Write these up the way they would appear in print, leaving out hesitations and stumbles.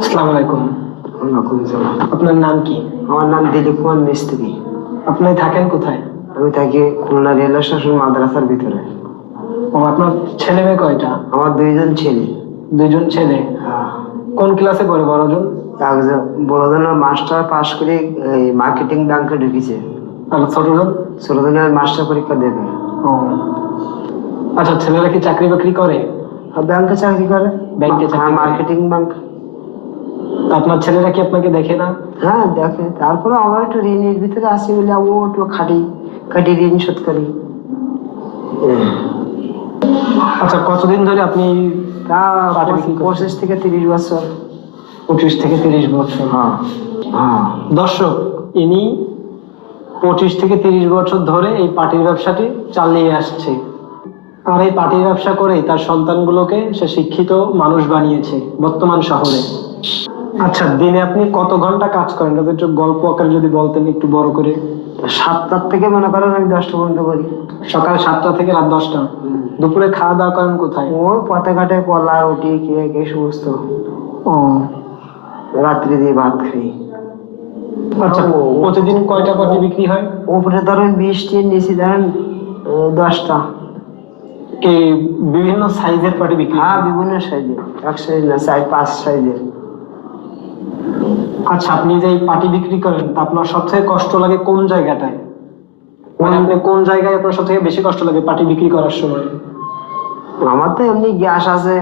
আসসালামু আলাইকুম। ওয়ালাইকুম আসসালাম। আপনার নাম কি? আমার নাম দিলীপ কুমার মিস্ত্রি। আপনি থাকেন কোথায়? আমি থাকি খুলনা রেল স্টেশন মাদ্রাসার ভিতরে। ও, আপনার ছেলে মেয়ে কয়টা? আমার দুইজন ছেলে। দুইজন ছেলে। হ্যাঁ। কোন ক্লাসে পড়ে বড়জন? একজন বড়জন মাস্টার পাস করে মার্কেটিং ব্যাংকে ঢুকেছে। আর ছোটজন? ছোটজনের মাস্টার পরীক্ষা দেবে। ও, আচ্ছা, ছেলেরা কি চাকরি বাকরি করে? আর ব্যাংকে চাকরি করে। ব্যাংকে চাকরি হ্যাঁ, করে। Marketing bank. আপনার ছেলেরা কি আপনাকে দেখে না? হ্যাঁ, দেখে। তারপরে আমরা একটু ঋণের ভিতরে আসি বলে ও একটু খাটি খাটি ঋণ শোধ করি। আচ্ছা, কতদিন ধরে আপনি তা পাটি বিক্রি করছেন? 25 থেকে 30 বছর। 25 থেকে 30 বছর। হ্যাঁ, হ্যাঁ। দর্শক, ইনি 25 থেকে 30 বছর ধরে এই পাটির ব্যবসাটি চালিয়ে আসছে। আর এই পাটির ব্যবসা করেই তার সন্তানগুলোকে সে শিক্ষিত মানুষ বানিয়েছে বর্তমান শহরে। আচ্ছা, দিনে আপনি কত ঘন্টা কাজ করেন? এটা একটু গল্প আকারে যদি বলতেন একটু বড় করে। 7টার থেকে মনে করেন আমি 10টা পর্যন্ত করি। সকাল 7টা থেকে রাত 10টা। দুপুরে খাওয়া দাওয়া করেন কোথায়? ওই পথে ঘাটে কলা রুটি খেয়ে খেয়ে সমস্ত। ও, রাত্রি দিয়ে ভাত খাই। আচ্ছা, প্রতিদিন কয়টা পাটি বিক্রি হয়? উপরে ধরেন 20টি, নিচে ধরেন 10টা। এই বিভিন্ন সাইজের পাটি বিক্রি হ্যাঁ, হয়? বিভিন্ন সাইজের। এক সাইজ না, 4-5 সাইজের। আচ্ছা, আপনি যে এই পাটি বিক্রি করেন তা আপনার সবথেকে কষ্ট লাগে কোন জায়গাটায়? মানে আপনি কোন জায়গায় আপনার সব থেকে বেশি কষ্ট লাগে পাটি বিক্রি করার সময়? আমার তো এমনি গ্যাস আছে,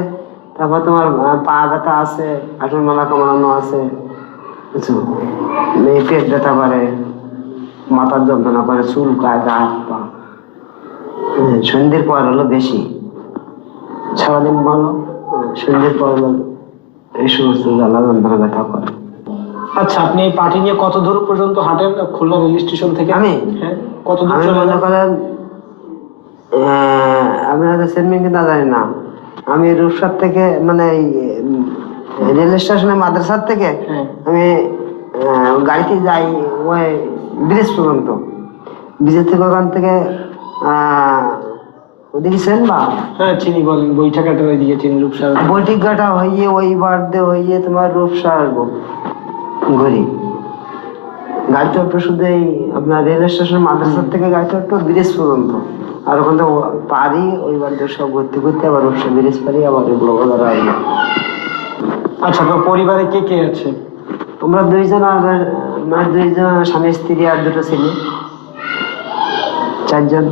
তারপর তোমার পা ব্যথা আছে, হাঁটুর মালা কামড়ানো আছে, বুঝছো? এই পেট ব্যথা করে, মাথার যন্ত্রণা করে, চুল গায়ে গা হাত পা। সন্ধ্যের পর হলো বেশি। সারাদিন ভালো, সন্ধ্যের পর হলো এই সমস্ত জ্বালা যন্ত্রণা ব্যথা করে। আচ্ছা, আপনি এই পাটি নিয়ে কত দূর পর্যন্ত হাঁটেন খুলনা রেল স্টেশন থেকে? আমি? হ্যাঁ, কত দূর আমি চলে মনে যান? করেন আমি হয়তো সেনমিন কিনা জানি না। আমি রূপসার থেকে মানে এই, রেল স্টেশনে মাদ্রাসার থেকে হ্যাঁ। আমি গাড়িতে যাই ওই ব্রিজ পর্যন্ত। ব্রিজের থেকে ওখান থেকে ওদিকে সেনবা হ্যাঁ, চিনি, বলেন। বৈঠাকাটার ওইদিকে চিনি, রূপসার। বৈঠিকঘাটা হইয়ে ওই বার দিয়ে হইয়ে তোমার রূপসা আসবো ঘুরি। গাড়িটা একটু শুধু এই আপনার রেল স্টেশন মাদ্রাসার থেকে গাড়িটা একটু ব্রিজ পর্যন্ত। আর ওখান থেকে পারি ওই বাড়িতে সব ঘুরতে ঘুরতে আবার রূপসা ব্রিজ পারি আবার এগুলো বাজার আসবো। আচ্ছা, আপনার পরিবারে কে কে আছে? আমরা দুইজন, আর মানে দুইজন স্বামী স্ত্রী আর দুটো ছেলে, 4জন।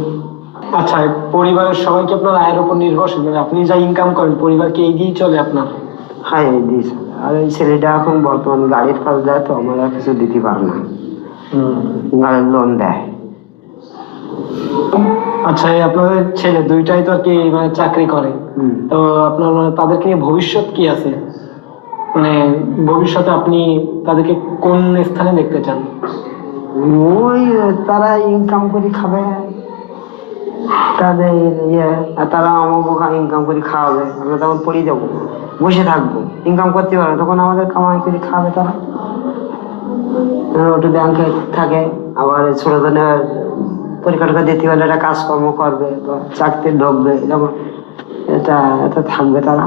আচ্ছা, পরিবারের সবাই কি আপনার আয়ের উপর নির্ভরশীল? মানে আপনি যা ইনকাম করেন পরিবারকে এগিয়ে চলে আপনার? হ্যাঁ, এই দিয়েছে। আর এই ছেলেটা এখন বর্তমান গাড়ির কাজ দেয়, তো আমরা কিছু দিতে পারে না। গাড়ির লোন দেয়। আচ্ছা, এই আপনাদের ছেলে দুইটাই তো আর কি মানে চাকরি করে। তো আপনার মানে তাদেরকে নিয়ে ভবিষ্যৎ কি আছে? মানে ভবিষ্যতে আপনি তাদেরকে কোন স্থানে দেখতে চান? ওই তারা ইনকাম করে খাবে, তাদের আর তারা আমার ইনকাম করে খাওয়াবে, আমরা তখন পড়ে যাবো, বসে থাকবো, ইনকাম করতে পারবো, তখন আমাদের কামাই করে খাবে তারা। ওটা ব্যাংকে থাকে, আবার ছোট ধরনের পরীক্ষা দিতে হলে একটা কাজকর্ম করবে বা চাকরি ঢুকবে, এরকম এটা এটা থাকবে তারা।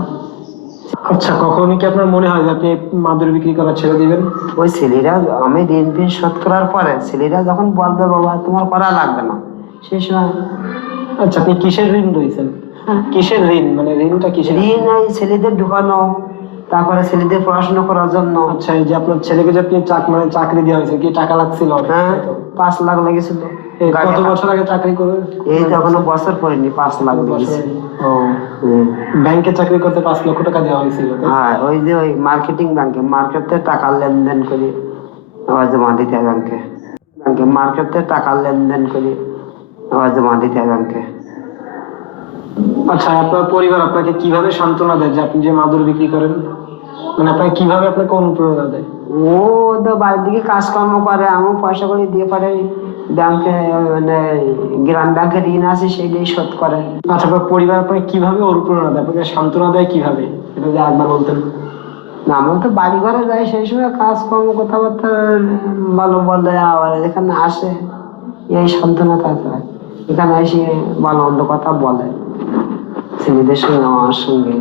আচ্ছা, কখনই কি আপনার মনে হয় যে আপনি মাদুর বিক্রি করা ছেড়ে দিবেন? ওই ছেলেরা, আমি ঋণ ফিন শোধ করার পরে ছেলেরা যখন বলবে বাবা তোমার করা লাগবে না, সেই সময়। আচ্ছা, আপনি কিসের ঋণ রয়েছেন? কিসের ঋণ, মানে ঋণটা কিসের? ঋণ ওই ছেলেদের ঢুকানো, তারপরে ছেলেদের পড়াশোনা করার জন্য। আচ্ছা, এই যে আপনার ছেলেকে যে আপনি মানে চাকরি দেওয়া হয়েছে, কি টাকা লাগছিল? হ্যাঁ, 5 লাখ লেগেছিল। কত বছর আগে চাকরি করে? এই তো এখনো বছর পড়েনি, 5 লাখ লেগেছে। ও, ব্যাংকে চাকরি করতে 5 লক্ষ টাকা দেওয়া হয়েছিল? হ্যাঁ, ওই যে ওই মার্কেটিং ব্যাংকে, মার্কেটে টাকা লেনদেন করি আবার জমা দিতে হয় ব্যাংকে। ব্যাংকে মার্কেটে টাকা লেনদেন করি আবার জমা দিতে হয় ব্যাংকে। আচ্ছা, আপনার পরিবার আপনাকে কিভাবে সান্ত্বনা দেয় যে আপনি যে মাদুর বিক্রি করেন? মানে আপনাকে কিভাবে আপনাকে অনুপ্রেরণা দেয়? ও তো বাড়ির দিকে কাজকর্ম করে, আমিও পয়সা করে দিয়ে পারে ব্যাংকে, মানে গ্রাম ব্যাংকে ঋণ আছে সেইটাই শোধ করে। আচ্ছা, আপনার পরিবার আপনাকে কিভাবে অনুপ্রেরণা দেয়, আপনাকে সান্ত্বনা দেয় কিভাবে, এটা যদি একবার বলতেন। না, আমার তো বাড়ি ঘরে যায়, সেই সময় কাজকর্ম কথাবার্তা ভালো বলে, আবার এখানে আসে এই সান্ত্বনা থাকে। এখানে এসে ভালো মন্দ কথা বলে ছেলেদের সঙ্গে, আমার সঙ্গে।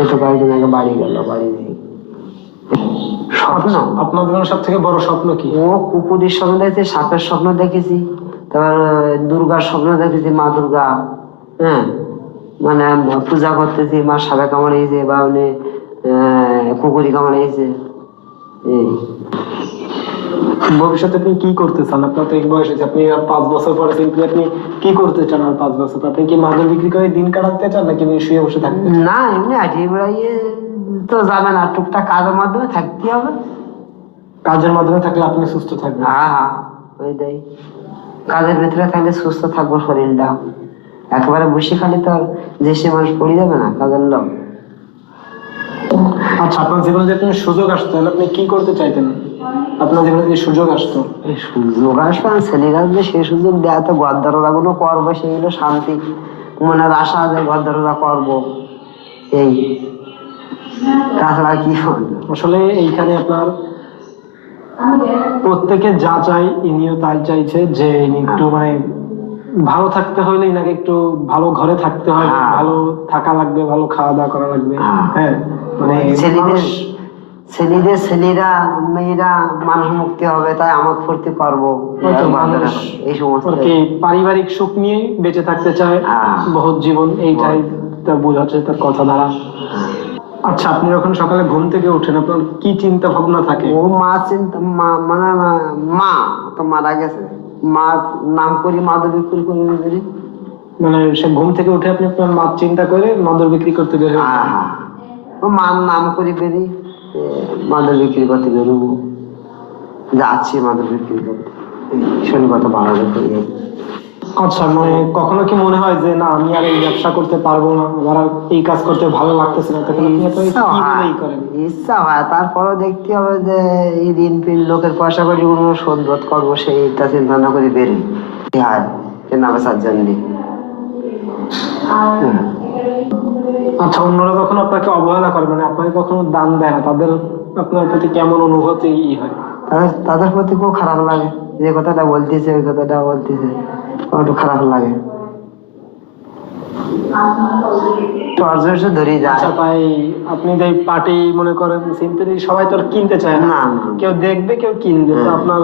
এই তো কয়েকদিন আগে বাড়ি গেল, বাড়ি নেই। স্বপ্ন, আপনার জীবনের সব থেকে বড় স্বপ্ন কি? ও কুকুরের স্বপ্ন দেখেছি, সাপের স্বপ্ন দেখেছি, তারপর দুর্গার স্বপ্ন দেখেছি, মা দুর্গা, হ্যাঁ, মানে পূজা করতেছি, মা সাপে কামড়িয়েছে বা উনি কুকুরি কামড়িয়েছে। এই ভবিষ্যতে আপনি কি করতে চান? আপনার তো এই বয়স হয়েছে, আপনি আর 5 বছর পরে কিন্তু আপনি কি করতে চান? আর 5 বছর পর আপনি কি মাদুর বিক্রি করে দিন কাটাতে চান নাকি আপনি শুয়ে বসে থাকতে চান? না, এমনি আটি বেড়াইয়ে তো যাবে না, টুকটাক কাজের মাধ্যমে থাকতে হবে। কাজের মাধ্যমে থাকলে আপনি সুস্থ থাকবেন। হ্যাঁ হ্যাঁ, ওইটাই, কাজের ভিতরে থাকলে সুস্থ থাকবো শরীরটা। একেবারে বসে খালি তো আর যে সে মানুষ পড়ে যাবে না, কাজের লোক। আচ্ছা, আপনার জীবনে যদি আপনি সুযোগ আসতো তাহলে আপনি কি করতে চাইতেন? আপনার জীবনে যদি সুযোগ আসতো? এই সুযোগ আসবে, ছেলেরা যে সেই সুযোগ দেয় তো ঘর দরজা গুলো করবো, সেইগুলো শান্তি মনের আশা যে ঘর দরজা করবো, এই, তাছাড়া কি করবো? আসলে এইখানে আপনার প্রত্যেকে যা চাই ইনিও তাই চাইছে, যে ইনি একটু মানে ভালো থাকতে হইলে ইনাকে একটু ভালো ঘরে থাকতে হয়, হ্যাঁ। ভালো থাকা লাগবে, ভালো খাওয়া দাওয়া করা লাগবে। হ্যাঁ। হ্যাঁ, মানে ছেলেরা মেয়েরা মানুষ মুক্তি হবে, তাই আমোদ ফুর্তি করবো, হয়তো মানুষ এই সমস্ত আর কি পারিবারিক সুখ নিয়ে বেঁচে থাকতে চায়, হ্যাঁ। বহুত জীবন, এইটাই তার বোঝাচ্ছে তার কথা দ্বারা। আচ্ছা, আপনি যখন সকালে ঘুম থেকে উঠেন আপনার কি চিন্তা ভাবনা থাকে? ও মা চিন্তা, মানে মা তো মারা গেছে, মার নাম করি, মাদুর বিক্রি করি। মানে সে ঘুম থেকে উঠে আপনি আপনার মাছ চিন্তা করে মাদুর বিক্রি করতে বের হয়ে যান? ও মার নাম করি বেরি, মাদুর বিক্রি করতে বেরোবো, যাচ্ছি মাদুর বিক্রি করতে, শনিবার তো ভালো লাগে। আচ্ছা, মানে কখনো কি মনে হয় যে না আমি আর এই ব্যবসা করতে পারবো না, আমার আর এই কাজ করতে ভালো লাগতেছে না, তখন আপনি তো ইচ্ছা কি হয়, বলেই করেন? ইচ্ছা হয়, তারপরেও দেখতে হবে যে এই ঋণ ফিন লোকের পয়সা করে কোনো শোধ বোধ করবো, সেইটা চিন্তা না করে বেরি হয় কেনা বেচার জন্য। আচ্ছা, অন্যরা যখন আপনাকে অবহেলা করে, মানে আপনাকে কখনো দান দেয় না, তাদের আপনার প্রতি কেমন অনুভূতি হয়? তাদের প্রতি খুব খারাপ লাগে, যে কথাটা বলতেছে ওই কথাটা বলতেছে, একটু খারাপ লাগে, ধরে যায়। আচ্ছা, তাই আপনি যে পার্টি মনে করেন সিম্পলি, সবাই তো আর কিনতে চায় না, না, না। কেউ দেখবে কেউ কিনবে, তো হ্যাঁ। আপনার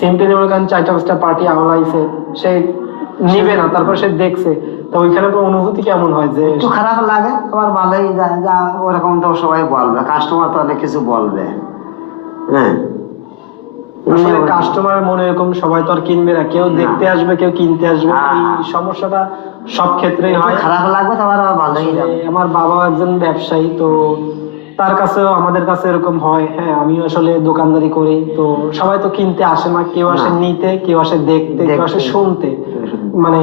সিম্পলি মনে করেন 4-5টা পার্টি আওলাইছে, সে নিবে না, তারপর সে দেখছে, তো ওইখানে তো অনুভূতি কেমন হয়? যে একটু খারাপ লাগে, আবার ভালোই যায়, যা ওরকম তো সবাই বলবে, কাস্টমার তো অনেক কিছু বলবে। হ্যাঁ, আসলে কাস্টমার মনে এরকম, সবাই তো আর কিনবে না, কেউ দেখতে আসবে কেউ কিনতে আসবে, হ্যাঁ। এই সমস্যাটা সব ক্ষেত্রেই একটু হয়। খারাপ লাগবে, তারপর আবার ভালোই আসলে যাবে। আমার বাবা একজন ব্যবসায়ী, তো তার কাছেও আমাদের কাছে এরকম হয়। হ্যাঁ, আমিও আসলে দোকানদারি করি, তো সবাই তো কিনতে আসে না, কেউ আসে না। নিতে, কেউ আসে দেখতে, কেউ আসে দেখতে। শুনতে। মানে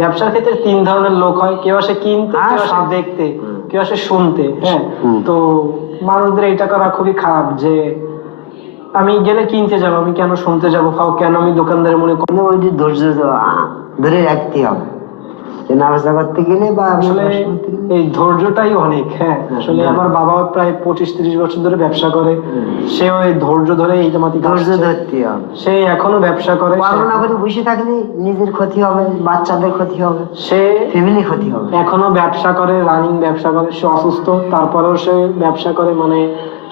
ব্যবসার ক্ষেত্রে 3 ধরনের লোক হয়, কেউ আসে কিনতে, হ্যাঁ, কেউ আসে সব। দেখতে, কেউ আসে শুনতে। হ্যাঁ, হুম। তো মানুষদের এটা করা খুবই খারাপ, যে আমি গেলে কিনতে যাবো, আমি কেন শুনতে যাবো, কেন আমি দোকানদারি মনে করি? কিন্তু ওই যে ধৈর্য ধরে রাখতে হবে, কেনা বেচা করতে গেলে বা আসলে এই ধৈর্যটাই অনেক। হ্যাঁ, আসলে আমার বাবা প্রায় 25-30 বছর ধরে ব্যবসা করে, সে ওই ধৈর্য ধরে এই জামাতি ধৈর্য ধরতে হবে। সে এখনো ব্যবসা করে। পড়াশোনা করে বসে থাকলে নিজের ক্ষতি হবে, বাচ্চাদের ক্ষতি হবে, সে ফ্যামিলি ক্ষতি হবে। এখনো ব্যবসা করে, রানিং ব্যবসা করে, সে অসুস্থ তারপরেও সে ব্যবসা করে। মানে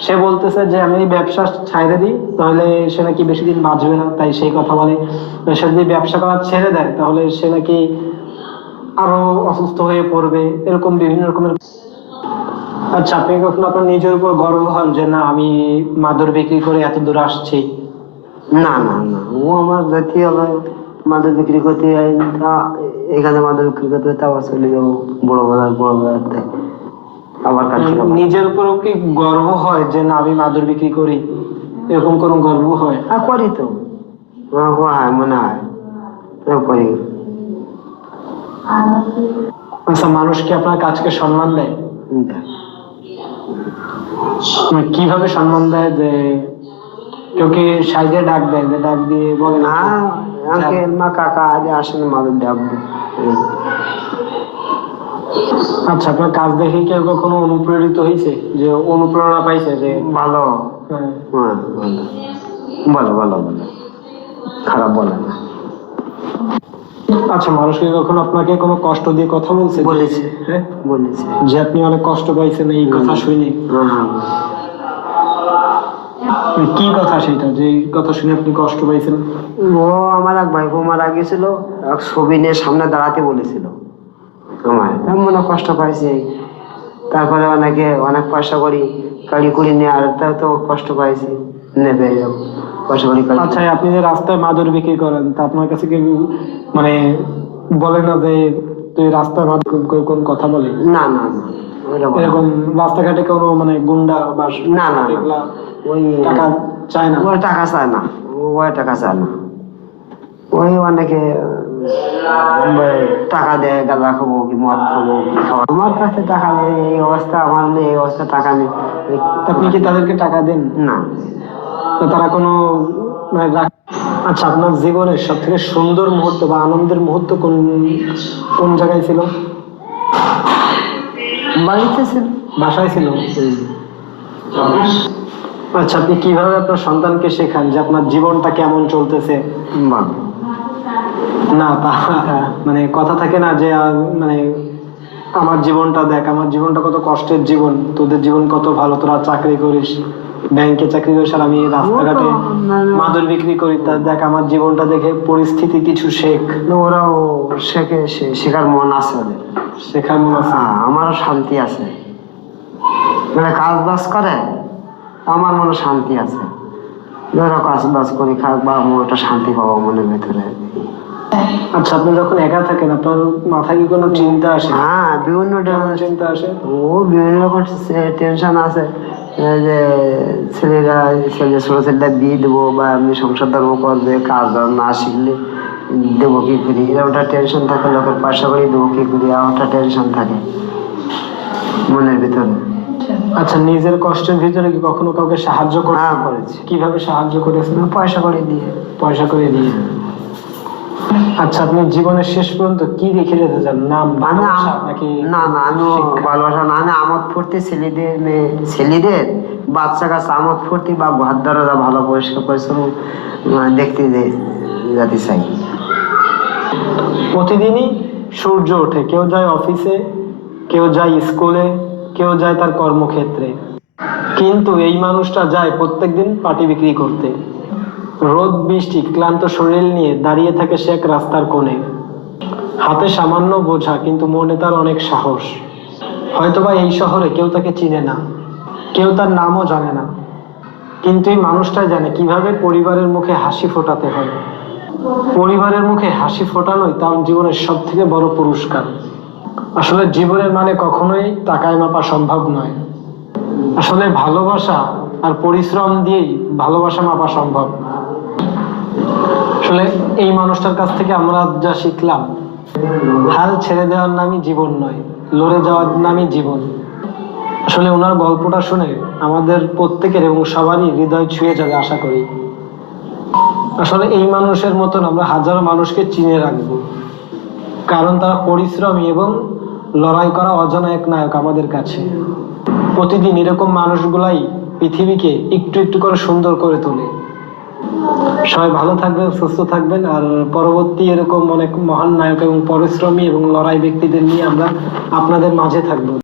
সে বলতেছে যে আমি এই ব্যবসা ছাইড়ে দিই তাহলে সে নাকি বেশি দিন বাঁচবে না, তাই সেই কথা বলে। সে যদি ব্যবসা করা ছেড়ে দেয় তাহলে সে নাকি আরো অসুস্থ হয়ে পড়বে, এরকম বিভিন্ন রকমের। আচ্ছা, আপনি কখনো আপনার নিজের উপর গর্ব হন যে না আমি মাদুর বিক্রি করে এত দূর আসছি? না না না, ও আমার যেতে হবে, মাদুর বিক্রি করতে এখানে মাদুর বিক্রি করতে আবার চলে যাবো বড় বাজার থেকে, আবার কালকে নিজের উপরও কি গর্ব হয় যে না আমি মাদুর বিক্রি করি, এরকম কোনো গর্ব হয়? করি তো, আমার হয়, মনে হয় করি। আচ্ছা, মানুষ কি আপনার কাজকে সম্মান দেয়? মানে কিভাবে সম্মান দেয়? যে কেউ কি সাইডে ডাক দেয়, যে ডাক দিয়ে বলে না আঙ্কেল, মা, কাকা আজ আসেন মাদুর ডাকবো। আচ্ছা, আপনার কাজ দেখে কেউ কখনো অনুপ্রেরিত হয়েছে, যে অনুপ্রেরণা পাইছে যে ভালো? হ্যাঁ, হ্যাঁ, ভালো, ভালো ভালো ভালো, খারাপ বলে না। আচ্ছা, মানুষকে কখন আপনাকে কোনো কষ্ট দিয়ে কথা বলছে? বলেছে। হ্যাঁ, বলেছে। যে আপনি অনেক কষ্ট পাইছেন এই কথা শুনে? হ্যাঁ। কি কথা সেটা, যে এই কথা শুনে আপনি কষ্ট পাইছেন? ও আমার এক ভাইপো মারা গেছিল, এক ছবি নিয়ে সামনে দাঁড়াতে বলেছিল আমার, তার মনে কষ্ট পাইছে। তারপরে অনেকে অনেক পয়সা করি কাড়ি কুড়ি নিয়ে, আর তাও তো কষ্ট পাইছে, নেবে এরকম পয়সা করি কাড়ি। আচ্ছা, আপনি যে রাস্তায় মাদুর বিক্রি করেন, তা আপনার কাছে কি মানে বলে না যে তুই রাস্তায় মাদুর কোন কথা বলে? না না না, ওইটা বলে না। এরকম রাস্তাঘাটে কোনো মানে গুন্ডা বা না না না, এগুলা ওই টাকা চায় না? ওই টাকা চায় না, ওই টাকা চায় না। ওই অনেকে টাকা দেয়, গাঁজা খাবো কি মদ খাবো কি খাবো। আমার কাছে টাকা নেই, এই অবস্থা আমার নেই, এই অবস্থা টাকা নেই। আপনি কি তাদেরকে টাকা দেন? না। তো তারা কোনো মানে আচ্ছা, আপনার জীবনের সব থেকে সুন্দর মুহূর্ত বা আনন্দের মুহূর্ত কোন কোন জায়গায় ছিল? বাড়িতে ছিল। বাসায় ছিল? আচ্ছা, আপনি কিভাবে আপনার সন্তানকে শেখান যে আপনার জীবনটা কেমন চলতেছে? বাহ। না, তা মানে কথা থাকে না যে মানে আমার জীবনটা দেখ, আমার জীবনটা কত কষ্টের জীবন, তোদের জীবন কত ভালো, তোরা চাকরি করিস, ব্যাংকে চাকরি করিস, আর আমি রাস্তাঘাটে মাদুর বিক্রি করি। তা দেখ আমার জীবনটা দেখে পরিস্থিতি কিছু শেখ। ওরাও শেখে, শেখার মন আছে ওদের। শেখার মনে আছে? হ্যাঁ, আমারও শান্তি আছে, মানে কাজ বাজ করে আমার মনে শান্তি আছে। ধরো কাজ বাজ করি খাক বা আমি ওটা শান্তি পাবো মনের ভেতরে। আচ্ছা, আপনি যখন একা থাকেন আপনার মাথায় কি কোনো চিন্তা আসে? হ্যাঁ, বিভিন্ন কেমন চিন্তা আসে? বিভিন্ন রকম টেনশন আছে। এই যে ছেলেরা, ছোট ছেলেটা বিয়ে দেবো বা এমনি সংসার ধর্ম করবে, কাজ ধর্ম না শিখলে দেবো কি করি, এরকমটা টেনশন থাকে। লোকের পয়সা করে দেবো কি করি, এমনটা টেনশন থাকে মনের ভিতরে। আচ্ছা, নিজের কষ্টের ভিতরে কি কখনো কাউকে সাহায্য হ্যাঁ, করেছেন? করেছি। কিভাবে সাহায্য করেছেন? পয়সা করে দিয়ে। পয়সা করে দিয়ে। আচ্ছা, আপনি জীবনের শেষ পর্যন্ত কি রেখে যেতে চান? নাম, আমি ভালোবাসা নাকি না না, আমি শিক্ষা? ভালোবাসা না, আমি আমোদ ফুর্তি ছেলেদের ছেলেদের বাচ্চা কাছে আমোদ ফুর্তি বা ঘর দরজা ভালো পরিষ্কার পরিচ্ছন্ন দেখতে যেতে চাই। প্রতিদিনই সূর্য ওঠে, কেউ যায় অফিসে, কেউ যায় স্কুলে, কেউ যায় তার কর্মক্ষেত্রে, কিন্তু এই মানুষটা যায় প্রত্যেকদিন পাটি বিক্রি করতে। রোদ বৃষ্টি ক্লান্ত শরীর নিয়ে দাঁড়িয়ে থাকে সে এক রাস্তার কোণে, হাতে সামান্য বোঝা কিন্তু মনে তার অনেক সাহস। হয়তোবা এই শহরে কেউ তাকে চিনে না, কেউ তার নামও জানে না, কিন্তু এই মানুষটাই জানে কিভাবে পরিবারের মুখে হাসি ফোটাতে হয়। পরিবারের মুখে হাসি ফোটানোই তার জীবনের সব থেকে বড় পুরস্কার। আসলে জীবনের মানে কখনোই টাকায় মাপা সম্ভব নয়। আসলে ভালোবাসা আর পরিশ্রম দিয়েই ভালোবাসা মাপা সম্ভব। আসলে এই মানুষটার কাছ থেকে আমরা যা শিখলাম, হাল ছেড়ে দেওয়ার নামই জীবন নয়, লড়ে যাওয়ার নামই জীবন। আসলে ওনার গল্পটা শুনে আমাদের প্রত্যেকের এবং সবারই হৃদয় ছুঁয়ে যাবে আশা করি। আসলে এই মানুষের মতন আমরা হাজারো মানুষকে চিনে রাখবো, কারণ তারা পরিশ্রমী এবং লড়াই করা অজানা এক নায়ক আমাদের কাছে। প্রতিদিন এরকম মানুষগুলাই পৃথিবীকে একটু একটু করে সুন্দর করে তোলে। সবাই ভালো থাকবেন, সুস্থ থাকবেন, আর পরবর্তী এরকম অনেক মহান নায়ক এবং পরিশ্রমী এবং লড়াই ব্যক্তিদের নিয়ে আমরা আপনাদের মাঝে থাকবো।